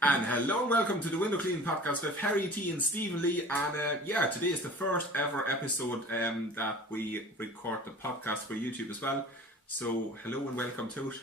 And hello and welcome to the Window Cleaning Podcast with Harry T and Stephen Lee. And today is the first ever episode that we record the podcast for YouTube as well. So hello and welcome to it.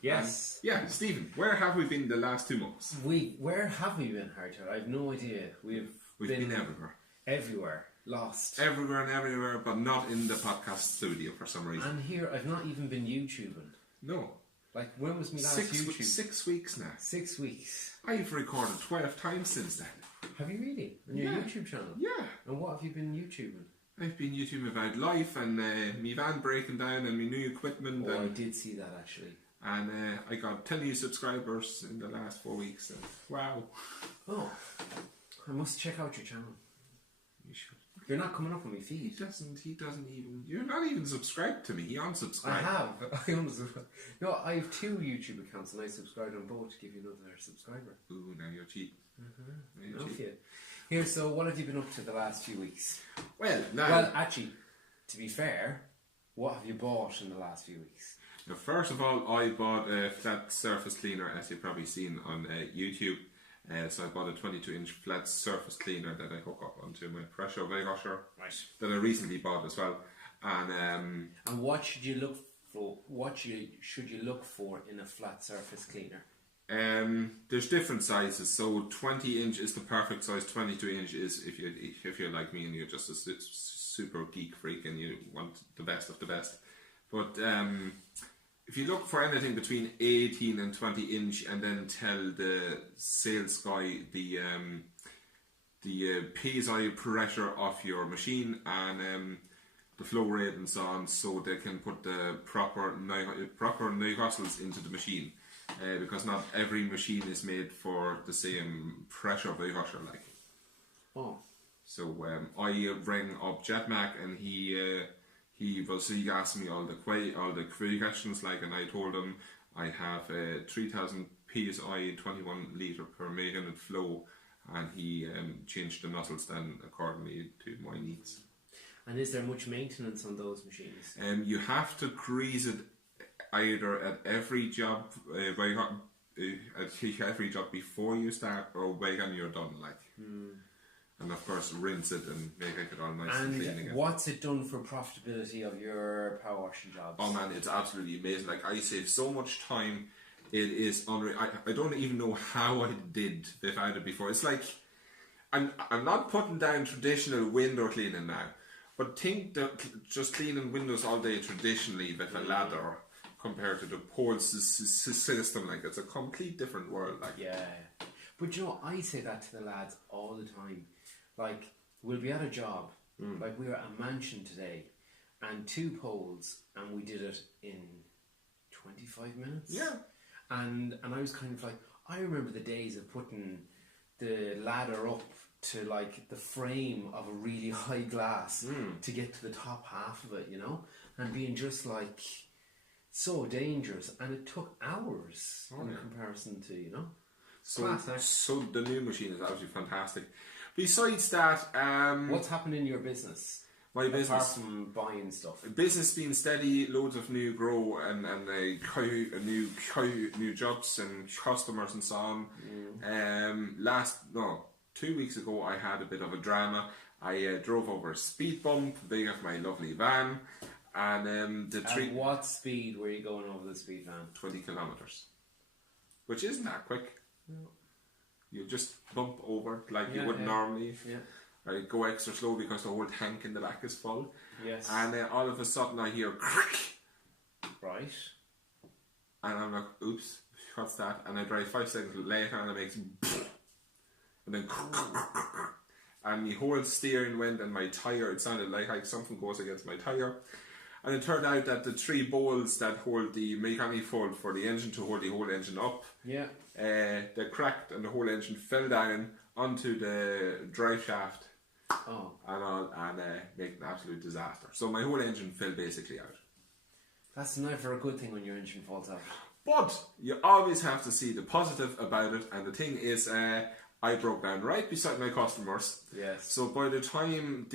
Yes. Stephen, where have we been the last 2 months? Where have we been, Harry? I have no idea. We've been everywhere. Everywhere. Lost. Everywhere and everywhere, but not in the podcast studio for some reason. And here, I've not even been YouTubing. No. Like, when was my last YouTube? 6 weeks now. 6 weeks. I've recorded 12 times since then. Have you really? On your YouTube channel? Yeah. And what have you been YouTubing? I've been YouTubing about life and me van breaking down and my new equipment. Oh, I did see that actually. And I got 10 new subscribers in the last 4 weeks. And wow. Oh, I must check out your channel. You should. You're not coming up on my feed. He doesn't even, you're not even subscribed to me. He unsubscribed. I have. I unsubscribed. No, I have 2 YouTube accounts and I subscribed on both to give you another subscriber. Ooh, now you're cheating. Okay. Here, so what have you been up to the last few weeks? Well, actually, to be fair, what have you bought in the last few weeks? Now, first of all, I bought a flat surface cleaner, as you've probably seen on YouTube. So I bought a 22-inch flat surface cleaner that I hook up onto my pressure wave washer. Right. That I recently bought as well. And what should you look for? Should you look for in a flat surface cleaner? There's different sizes. So 20 inch is the perfect size. 22 inch is if you're like me and you're just a super geek freak and you want the best of the best. But if you look for anything between 18 and 20 inch, and then tell the sales guy the PSI pressure of your machine and the flow rate and so on, so they can put the proper nozzles into the machine, because not every machine is made for the same pressure of a washer like. Oh. So I rang up Jetmac and he asked me all the query questions like, and I told him I have 3000 psi 21 litre per minute flow, and he changed the nozzles then accordingly to my needs. And is there much maintenance on those machines? You have to grease it either at every job every job before you start or when you're done, like. And of course rinse it and make it all nice and clean again. What's it done for profitability of your power washing jobs? Oh man, it's absolutely amazing. Like, I save so much time. It is unreal. I don't even know how I did without it before. It's like I'm not putting down traditional window cleaning now, but think that just cleaning windows all day traditionally with a ladder compared to the pole system, like, it's a complete different world. Like, yeah. But you know, I say that to the lads all the time. Like, we'll be at a job, like we were at a mansion today, and 2 poles, and we did it in 25 minutes. Yeah. And I was kind of like, I remember the days of putting the ladder up to like the frame of a really high glass to get to the top half of it, you know, and being just like so dangerous, and it took hours in comparison to, you know. So the new machine is absolutely fantastic. Besides that, what's happened in your business? My business, apart from buying stuff. Business being steady, loads of new grow and new jobs and customers and so on. 2 weeks ago I had a bit of a drama. I drove over a speed bump big of my lovely van, and At what speed were you going over the speed van? 20 kilometers, which isn't that quick. No. You just bump over like you would normally. Yeah. I go extra slow because the whole tank in the back is full. Yes. And then all of a sudden I hear crack. Right. And I'm like, oops, what's that? And I drive 5 seconds later and it makes and then and the whole steering went, and my tyre, it sounded like something goes against my tyre. And it turned out that the 3 bolts that hold the manifold for the engine to hold the whole engine up, they cracked and the whole engine fell down onto the drive shaft. Oh. And make an absolute disaster. So my whole engine fell basically out. That's never a good thing when your engine falls out. But you always have to see the positive about it, and the thing is, I broke down right beside my customers. Yes. So by the time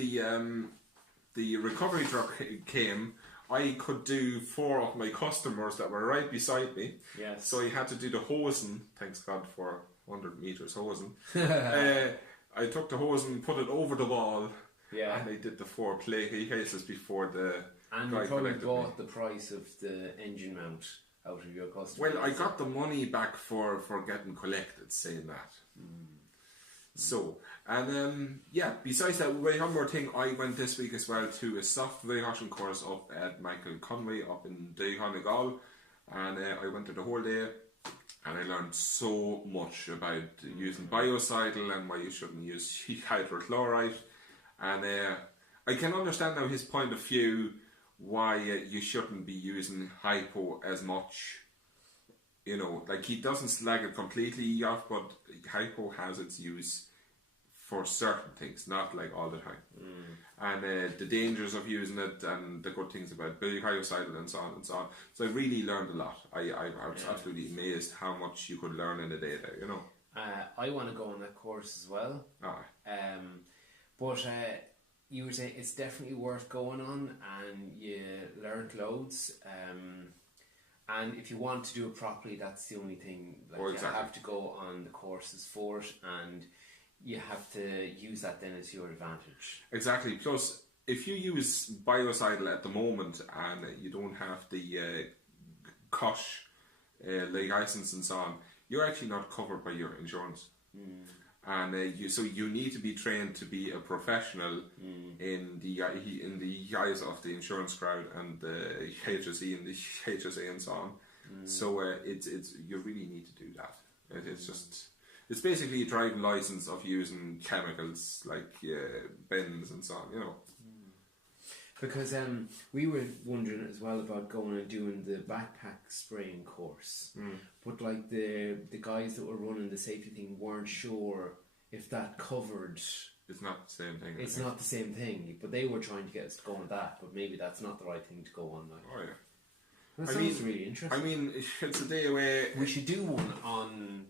the recovery truck came, I could do 4 of my customers that were right beside me. Yes. So I had to do the hosing, thanks God for 100 metres hosing. I took the hose and put it over the wall. Yeah. And I did the 4 play cases before the And guy you probably collected bought me. the price of the engine mount out of your customer. Well, I got the money back for getting collected, saying that. So, and yeah, besides that, one more thing, I went this week as well to a soft washing course up at Michael Conway up in Donegal, and I went to the whole day, and I learned so much about using biocidal and why you shouldn't use hydrochloride, and I can understand now his point of view why you shouldn't be using hypo as much. You know, like he doesn't slag it completely off, but hypo has its use for certain things, not like all the time. And the dangers of using it and the good things about biocidal and so on and so on. So I really learned a lot. I was absolutely amazed how much you could learn in a day there, you know. I want to go on that course as well. But you were saying it's definitely worth going on, and you learned loads. And if you want to do it properly, that's the only thing. Like, exactly. You have to go on the courses for it, and you have to use that then as your advantage. Exactly. Plus, if you use biocidal at the moment and you don't have the COSH license and so on, you're actually not covered by your insurance. And so you need to be trained to be a professional in the eyes of the insurance crowd and the HSE and the HSA and so on. So it's you really need to do that. It's basically a driving license of using chemicals like bends and so on, you know. Because we were wondering as well about going and doing the backpack spraying course, but like the guys that were running the safety thing weren't sure if that covered. It's not the same thing. It's not the same thing, but they were trying to get us to go on that, but maybe that's not the right thing to go on. Like. Oh yeah. That sounds really interesting. I mean, it's a day away. We should do one on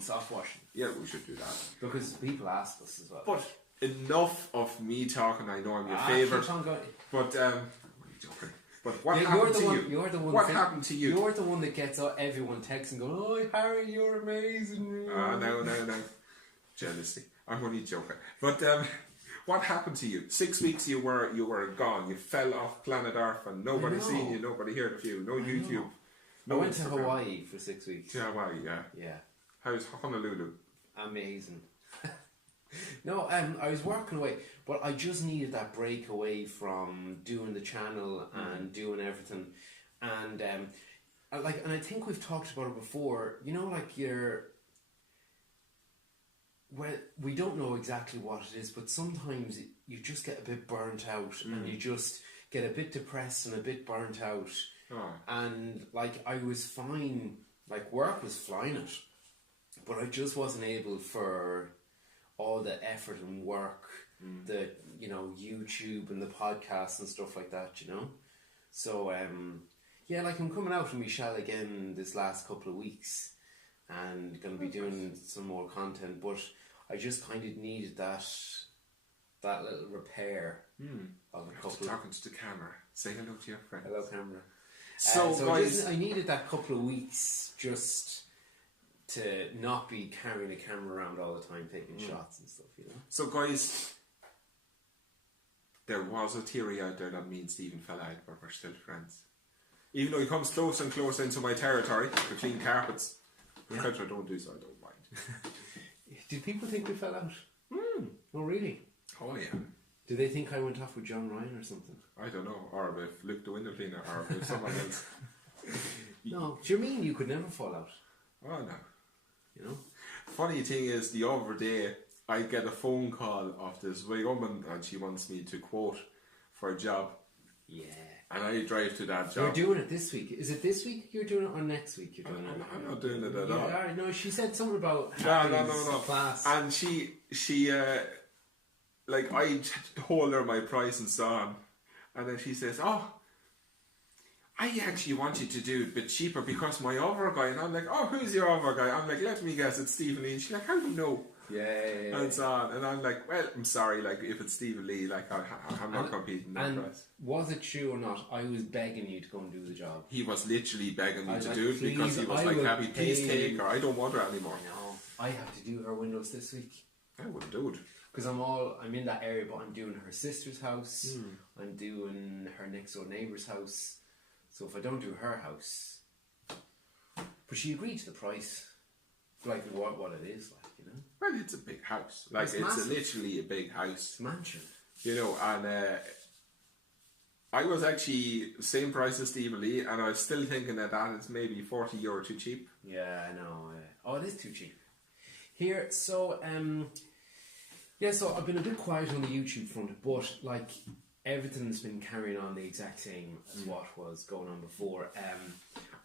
soft washing. Yeah, we should do that. Because people ask us as well. But enough of me talking. I know I'm your favourite. Keep on going. But what are you joking? But what You're happened the to one, you? You're the one. What happened to you? You're the one that gets everyone texting going, "Oh, Harry, you're amazing." No. Jealousy. I'm only joking. But what happened to you? 6 weeks you were gone. You fell off planet Earth and nobody seen you, nobody heard of you, no YouTube. I went to Hawaii for 6 weeks. To Hawaii, yeah. Yeah. How's Honolulu? Amazing. No, I was working away, but I just needed that break away from doing the channel and doing everything, and I think we've talked about it before. You know, like well, we don't know exactly what it is, but sometimes you just get a bit burnt out, and you just get a bit depressed and a bit burnt out. And like I was fine, like work was flying it, but I just wasn't able for all the effort and work, the YouTube and the podcasts and stuff like that, you know. So yeah, like I'm coming out from Michelle again this last couple of weeks, and going to be doing some more content, but I just kind of needed that little repair of a couple. Talking to the camera. Say hello to your friend. Hello, camera. So guys, I needed that couple of weeks just to not be carrying a camera around all the time, taking shots and stuff, you know. So guys, there was a theory out there that me and Stephen fell out, but we're still friends. Even though he comes closer and closer into my territory to clean carpets, which I don't do, so I don't mind. Did people think we fell out? Oh, really? Oh yeah. Do they think I went off with John Ryan or something? I don't know, or with Luke the window cleaner, or with someone else. No, do you mean you could never fall out? Oh no. You know? Funny thing is, the other day I get a phone call of this woman, and she wants me to quote for a job. Yeah. And I drive to that job. You're doing it this week. Is it this week you're doing it, or next week you're doing it? I'm not doing it at all. Yeah, no, she said something about No. class. And she like I told her my price and so on, and then she says, "Oh, I actually wanted to do it a bit cheaper because my other guy, and I'm like, oh, who's your other guy? I'm like, let me guess, it's Stephen Lee. And she's like, how do you know? Yeah. And so on. And I'm like, well, I'm sorry, like, if it's Stephen Lee, like, I'm not competing that And price. was it true or not? I was begging you to go and do the job. He was literally begging me I to like, do it because he please, was I like, will happy, please pay take her. I don't want her anymore. No, I have to do her windows this week. I wouldn't do it. Because I'm in that area, but I'm doing her sister's house. I'm doing her next door neighbour's house. So if I don't do her house, but she agreed to the price, like what it is, like, you know. Well, it's a big house. Like, it's literally a big house. It's a mansion. You know, and I was actually same price as Stephen Lee, and I was still thinking that is maybe €40 too cheap. Yeah, I know. Oh, it is too cheap. Here, so so I've been a bit quiet on the YouTube front, but like everything's been carrying on the exact same as what was going on before.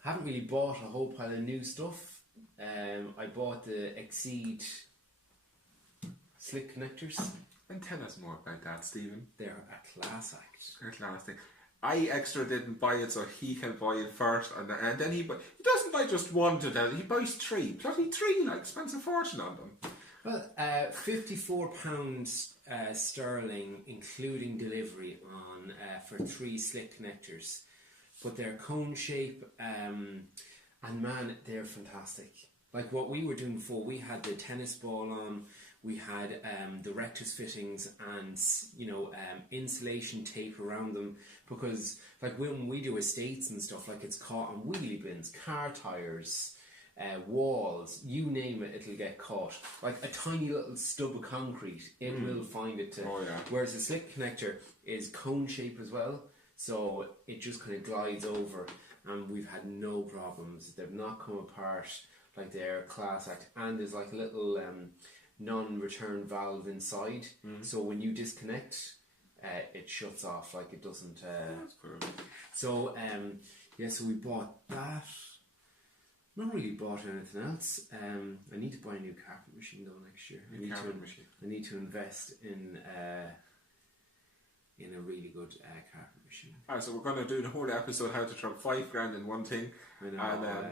Haven't really bought a whole pile of new stuff. I bought the Exceed slick connectors. And tell us more about that, Stephen. They're a class act. They're class thing. I extra didn't buy it so he can buy it first, and then he doesn't buy just one today. He buys three, bloody three. Like, spends a fortune on them. Well, £54 sterling, including delivery on for 3 slick connectors. But they're cone shape, and man, they're fantastic. Like what we were doing before, we had the tennis ball on, we had the rectus fittings, and insulation tape around them, because like when we do estates and stuff, like it's caught on wheelie bins, car tires. Walls, you name it, it'll get caught. Like a tiny little stub of concrete, it will find it. Whereas the slick connector is cone shape as well, so it just kind of glides over, and we've had no problems. They've not come apart. Like, they're class act, and there's like a little non-return valve inside, so when you disconnect, it shuts off. Like, it doesn't. That's perfect. So so we bought that. Not really bought anything else. I need to buy a new carpet machine though next year. I need to invest in a really good carpet machine. Alright, so we're going to do the whole episode how to throw $5,000 in one thing. I know.